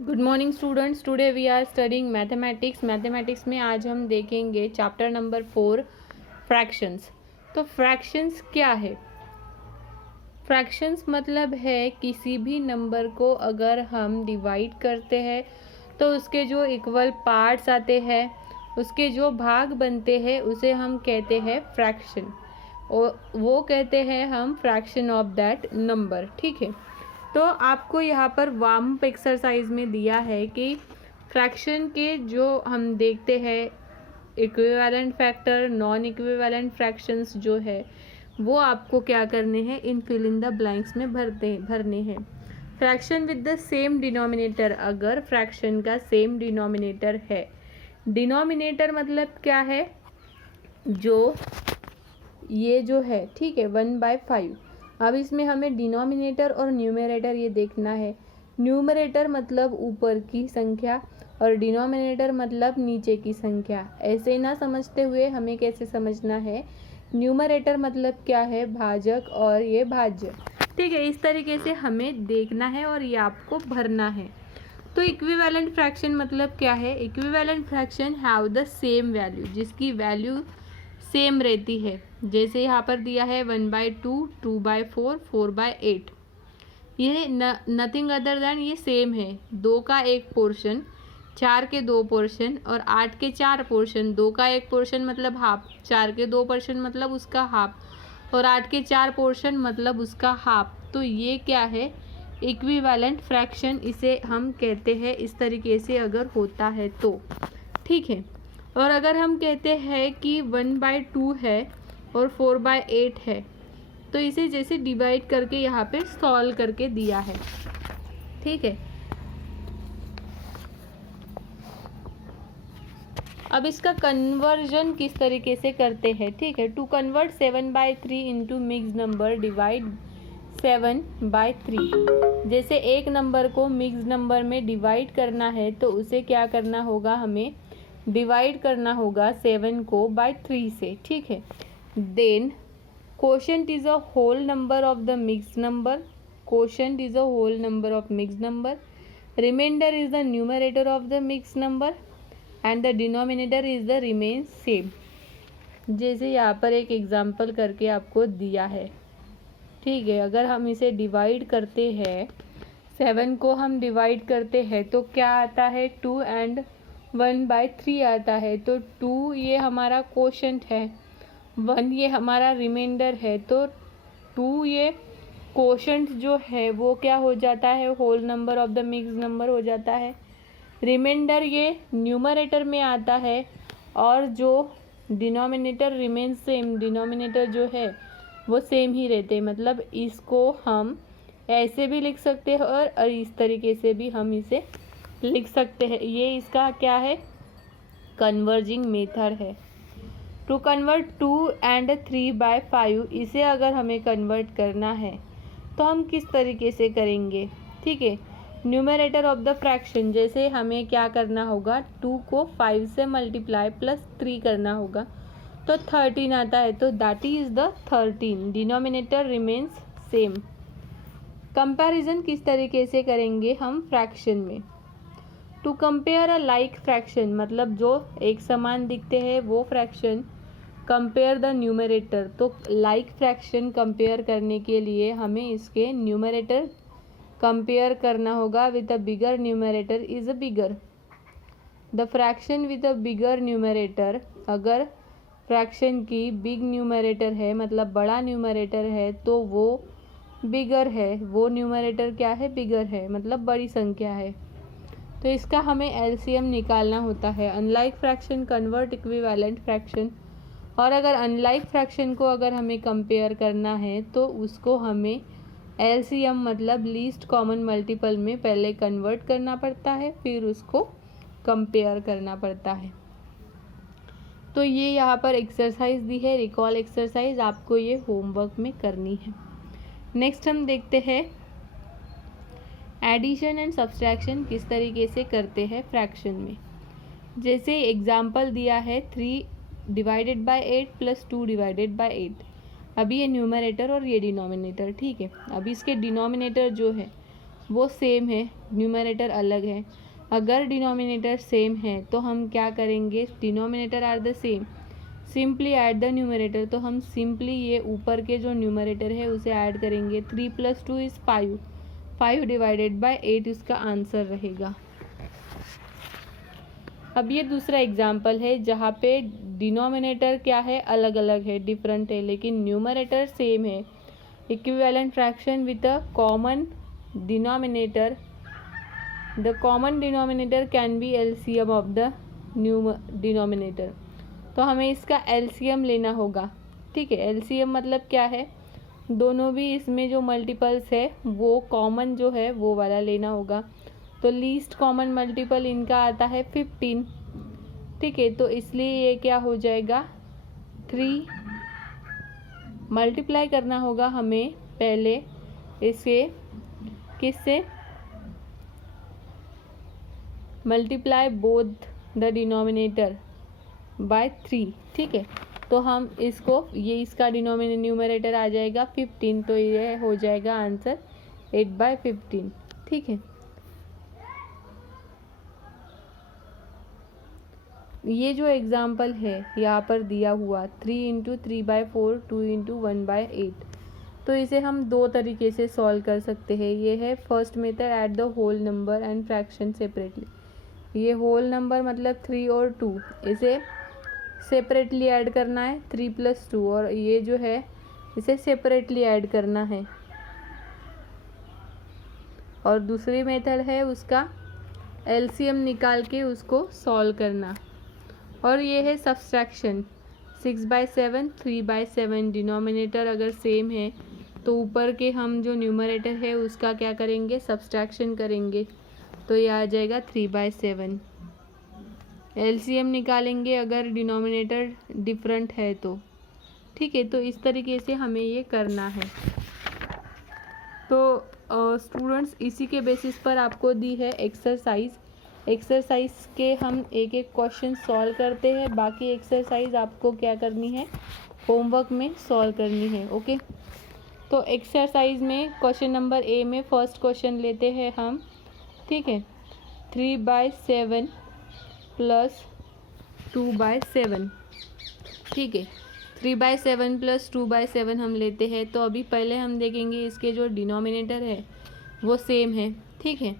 Good morning students, today we are studying mathematics में आज हम देखेंगे चैप्टर नंबर 4 फ्रैक्शंस। तो फ्रैक्शंस क्या है? फ्रैक्शंस मतलब है किसी भी नंबर को अगर हम डिवाइड करते हैं तो उसके जो इक्वल पार्ट्स आते हैं, उसके जो भाग बनते हैं उसे हम कहते हैं फ्रैक्शन। और वो कहते हैं हम फ्रैक्शन ऑफ दैट नंबर। ठीक है, तो आपको यहाँ पर वार्म अप एक्सरसाइज में दिया है कि फ्रैक्शन के जो हम देखते हैं equivalent factor, non equivalent fractions जो है वो आपको क्या करने हैं, इन फिल इन द ब्लैंक्स में भरने हैं। Fraction with the same denominator, अगर फ्रैक्शन का सेम डिनोमिनेटर है, डिनोमिनेटर मतलब क्या है, जो ये जो है, ठीक है, 1/5। अब इसमें हमें डिनोमिनेटर और न्यूमरेटर ये देखना है। न्यूमरेटर मतलब ऊपर की संख्या और डिनोमिनेटर मतलब नीचे की संख्या। ऐसे ना समझते हुए हमें कैसे समझना है, न्यूमरेटर मतलब क्या है, भाजक और ये भाज्य। ठीक है, इस तरीके से हमें देखना है और ये आपको भरना है। तो इक्विवेलेंट फ्रैक्शन मतलब क्या है? Equivalent fraction have the same value, जिसकी वैल्यू सेम रहती है। जैसे यहाँ पर दिया है 1/2, 2/4, 4/8। ये नथिंग अदर देन ये सेम है। 2 का एक पोर्शन, 4 के 2 पोर्शन और 8 के 4 पोर्शन। 2 का एक पोर्शन मतलब हाफ, 4 के 2 पोर्शन मतलब उसका हाफ और 8 के 4 पोर्शन मतलब उसका हाफ। तो ये क्या है, इक्विवेलेंट फ्रैक्शन इसे हम कहते हैं। इस तरीके से अगर होता है तो ठीक है। और अगर हम कहते हैं कि 1/2 है और 4/8 है, तो इसे जैसे डिवाइड करके यहाँ पे सॉल्व करके दिया है। ठीक है, अब इसका कन्वर्जन किस तरीके से करते हैं। ठीक है, to convert 7/3 into mix number, divide 7/3। जैसे एक नंबर को मिक्स नंबर में डिवाइड करना है तो उसे क्या करना होगा, हमें डिवाइड करना होगा 7 को बाय 3 से। ठीक है, then quotient is a whole number of the mixed number, quotient is a whole number of mixed number, remainder is the numerator of the mixed number and the denominator is the remain same। जैसे यहाँ पर एक example करके आपको दिया है। ठीक है, अगर हम इसे डिवाइड करते हैं, 7 को हम डिवाइड करते हैं तो क्या आता है, 2 एंड 1/3 आता है। तो 2 ये हमारा क्वोशंट है, 1 ये हमारा रिमाइंडर है। तो 2 ये क्वोशंट जो है वो क्या हो जाता है, whole number of the mix number हो जाता है। रिमाइंडर ये न्यूमरेटर में आता है और जो डिनोमिनेटर रिमेन सेम, डिनोमिनेटर जो है वो सेम ही रहते हैं। मतलब इसको हम ऐसे भी लिख सकते हैं और इस तरीके से भी हम इसे लिख सकते हैं। ये इसका क्या है, कन्वर्जिंग मेथड है। टू कन्वर्ट 2 एंड 3/5, इसे अगर हमें कन्वर्ट करना है तो हम किस तरीके से करेंगे। ठीक है, न्यूमरेटर ऑफ द फ्रैक्शन, जैसे हमें क्या करना होगा, 2 को 5 से मल्टीप्लाई प्लस 3 करना होगा तो 13 आता है। तो that is the 13, denominator remains same. Comparison किस तरीके से करेंगे हम फ्रैक्शन में, to compare a like fraction, मतलब जो एक समान दिखते हैं वो फ्रैक्शन, कंपेयर द न्यूमरेटर। तो लाइक फ्रैक्शन कंपेयर करने के लिए हमें इसके न्यूमरेटर कंपेयर करना होगा with a bigger numerator is a bigger. The fraction with a bigger numerator, अगर फ्रैक्शन की बिग न्यूमरेटर है मतलब बड़ा न्यूमरेटर है तो वो बिगर है, वो न्यूमरेटर क्या है, बिगर है, मतलब बड़ी संख्या है। तो इसका हमें एलसीएम निकालना होता है। Unlike fraction convert equivalent fraction, और अगर अनलाइक फ्रैक्शन को अगर हमें कंपेयर करना है तो उसको हमें एलसीएम मतलब लीस्ट कॉमन मल्टीपल में पहले कन्वर्ट करना पड़ता है, फिर उसको कंपेयर करना पड़ता है। तो ये यहाँ पर एक्सरसाइज दी है, रिकॉल एक्सरसाइज, आपको ये होमवर्क में करनी है। नेक्स्ट हम देखते हैं एडिशन एंड सब्सट्रैक्शन किस तरीके से करते हैं फ्रैक्शन में। जैसे एग्जाम्पल दिया है 3 divided by 8 plus 2 divided by 8। अभी ये न्यूमरेटर और ये डिनोमिनेटर। ठीक है, अभी इसके डिनोमिनेटर जो है वो सेम है, न्यूमरेटर अलग है। अगर डिनोमिनेटर सेम है तो हम क्या करेंगे, denominator are the same, simply add the numerator. तो हम सिंपली ये ऊपर के जो न्यूमरेटर है उसे ऐड करेंगे। 3 + 2 = 5, 5 / 8 इसका आंसर रहेगा। अब ये दूसरा एग्जाम्पल है जहाँ पे डिनोमिनेटर क्या है, अलग अलग है, डिफरेंट है, लेकिन न्यूमरेटर सेम है। Equivalent fraction with a common denominator, the common denominator can be LCM of the denominator. तो हमें इसका एलसीएम लेना होगा, ठीक है। एलसीएम मतलब क्या है, दोनों भी इसमें जो मल्टीपल्स है वो कॉमन जो है वो वाला लेना होगा। तो लीस्ट कॉमन मल्टीपल इनका आता है 15, ठीक है। तो इसलिए ये क्या हो जाएगा, 3 मल्टीप्लाई करना होगा हमें पहले इसे किससे, multiply both the denominator by 3, ठीक है। तो हम इसको, ये इसका न्यूमरेटर आ जाएगा 15, तो ये हो जाएगा आंसर 8/15, ठीक है। ये जो एग्जाम्पल है यहाँ पर दिया हुआ 3 × 3/4, 2 × 1/8, तो इसे हम दो तरीके से सॉल्व कर सकते हैं। ये है first method, add the whole number and fraction separately. ये होल नंबर मतलब 3 और 2, इसे सेपरेटली ऐड करना है 3 + 2, और ये जो है इसे सेपरेटली ऐड करना है। और दूसरी मेथड है उसका एलसीएम निकाल के उसको सॉल्व करना। और ये है सब्सट्रैक्शन, 6/7, 3/7। डिनोमिनेटर अगर सेम है तो ऊपर के हम जो न्यूमरेटर है उसका क्या करेंगे, सब्सट्रैक्शन करेंगे। तो ये आ जाएगा 3/7। एलसीएम निकालेंगे अगर डिनोमिनेटर डिफरेंट है तो, ठीक है। तो इस तरीके से हमें ये करना है। तो स्टूडेंट्स, इसी के बेसिस पर आपको दी है एक्सरसाइज के हम एक एक क्वेश्चन सॉल्व करते हैं। बाकी एक्सरसाइज आपको क्या करनी है, होमवर्क में सॉल्व करनी है, ओके। तो एक्सरसाइज में क्वेश्चन नंबर ए में फर्स्ट क्वेश्चन लेते हैं हम, ठीक है। 3/7 + 2/7, ठीक है। 3/7 + 2/7 हम लेते हैं। तो अभी पहले हम देखेंगे इसके जो डिनोमिनेटर है वो सेम है, ठीक है।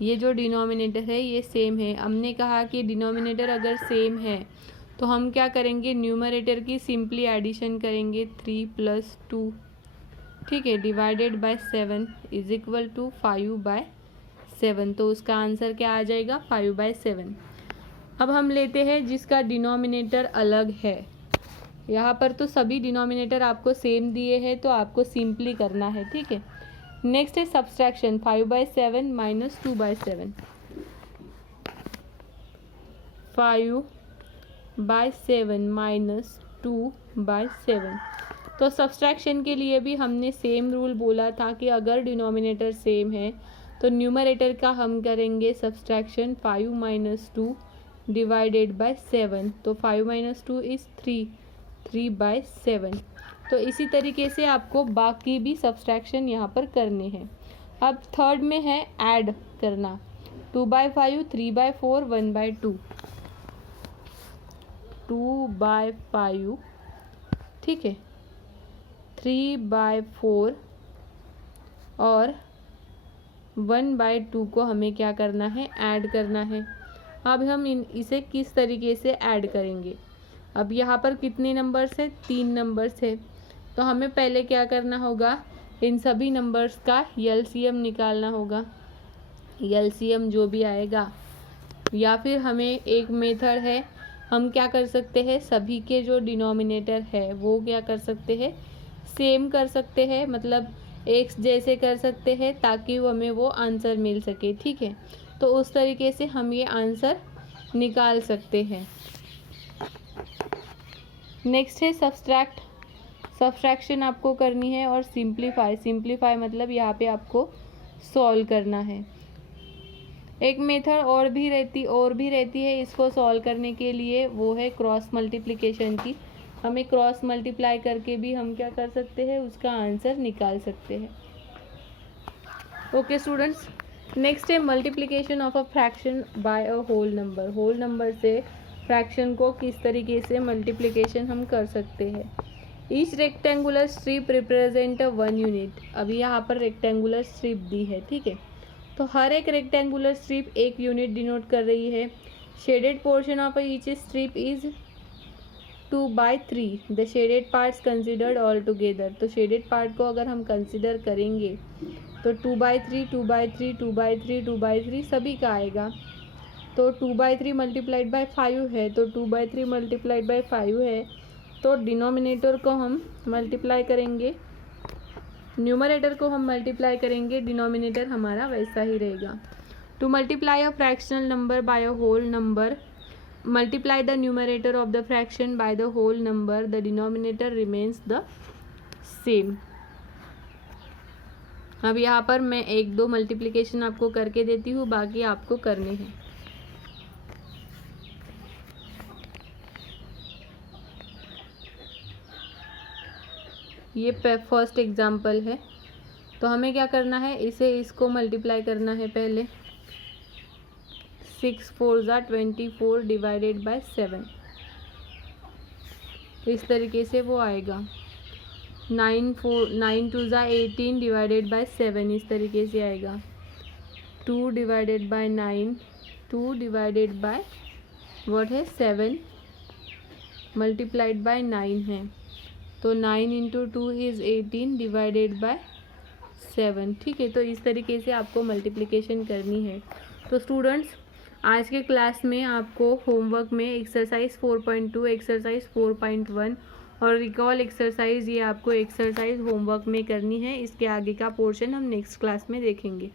ये जो डिनोमिनेटर है ये सेम है। हमने कहा कि डिनोमिनेटर अगर सेम है तो हम क्या करेंगे, न्यूमरेटर की सिंपली एडिशन करेंगे, 3 + 2, ठीक है, /7 = 5/7। तो उसका आंसर क्या आ जाएगा, 5/7। अब हम लेते हैं जिसका डिनोमिनेटर अलग है। यहाँ पर तो सभी डिनोमिनेटर आपको सेम दिए हैं तो आपको सिंपली करना है, ठीक है। नेक्स्ट है सब्सट्रैक्शन, 5/7 - 2/7, 5/7 - 2/7। तो सब्सट्रैक्शन के लिए भी हमने सेम रूल बोला था कि अगर डिनोमिनेटर सेम है तो न्यूमरेटर का हम करेंगे सब्सट्रैक्शन, 5 - 2 / 7। तो 5 - 2 = 3, 3/7। तो इसी तरीके से आपको बाकी भी सब्सट्रैक्शन यहाँ पर करने हैं। अब थर्ड में है ऐड करना, 2/5, 3/4, 1/2, 2/5, ठीक है, 3/4 और 1/2 को हमें क्या करना है, ऐड करना है। अब हम इसे किस तरीके से ऐड करेंगे। अब यहाँ पर कितने नंबर्स है, 3 नंबर्स है। तो हमें पहले क्या करना होगा, इन सभी नंबर्स का एलसीएम निकालना होगा, एलसीएम जो भी आएगा। या फिर हमें एक मेथड है, हम क्या कर सकते हैं, सभी के जो डिनोमिनेटर है वो क्या कर सकते हैं, सेम कर सकते हैं, मतलब एक जैसे कर सकते हैं ताकि हमें वो आंसर मिल सके, ठीक है। तो उस तरीके से हम ये आंसर निकाल सकते हैं। नेक्स्ट है सब्सट्रैक्ट, सब्सट्रैक्शन आपको करनी है, और सिंप्लीफाई मतलब यहाँ पे आपको सॉल्व करना है। एक मेथड और भी रहती है इसको सॉल्व करने के लिए, वो है क्रॉस मल्टीप्लिकेशन की। हमें क्रॉस मल्टीप्लाई करके भी हम क्या कर सकते हैं, उसका आंसर निकाल सकते हैं। ओके स्टूडेंट्स, नेक्स्ट है multiplication of a fraction by a whole number. Whole number से फ्रैक्शन को किस तरीके से मल्टीप्लिकेशन हम कर सकते हैं। Each rectangular strip represent a 1 unit. अभी यहाँ पर रेक्टेंगुलर स्ट्रिप दी है, ठीक है, तो हर एक रेक्टेंगुलर स्ट्रिप 1 यूनिट डिनोट कर रही है। Shaded portion of each strip is 2/3। The shaded parts considered all together. तो शेडेड पार्ट को अगर हम कंसिडर करेंगे तो 2/3, 2/3, 2/3, 2/3 सभी का आएगा। तो 2/3 मल्टीप्लाइड बाय 5 है, तो 2/3 मल्टीप्लाइड बाय 5 है, तो डिनोमिनेटर को हम मल्टीप्लाई करेंगे, न्यूमरेटर को हम मल्टीप्लाई करेंगे, डिनोमिनेटर हमारा वैसा ही रहेगा। To multiply a fractional number by a whole number, multiply the numerator of the fraction by the whole number, the denominator remains the same. अब यहाँ पर मैं 1-2 मल्टीप्लिकेशन आपको करके देती हूँ, बाकी आपको करने हैं। ये फर्स्ट एग्जाम्पल है, तो हमें क्या करना है, इसको मल्टीप्लाई करना है पहले। 6 4 ज़ा 24 डिवाइडेड बाय 7, इस तरीके से वो आएगा। 9 2 ज़ा 18 डिवाइडेड बाय 7, इस तरीके से आएगा। 2 divided by 9, 2 divided by what है 7 मल्टीप्लाइड बाय 9 है, तो 9 इंटू 2 इज़ 18 डिवाइडेड बाय 7, ठीक है। तो इस तरीके से आपको मल्टीप्लिकेशन करनी है। तो स्टूडेंट्स, आज के क्लास में आपको होमवर्क में एक्सरसाइज 4.2, एक्सरसाइज 4.1 और रिकॉल एक्सरसाइज, ये आपको एक्सरसाइज होमवर्क में करनी है। इसके आगे का पोर्शन हम नेक्स्ट क्लास में देखेंगे।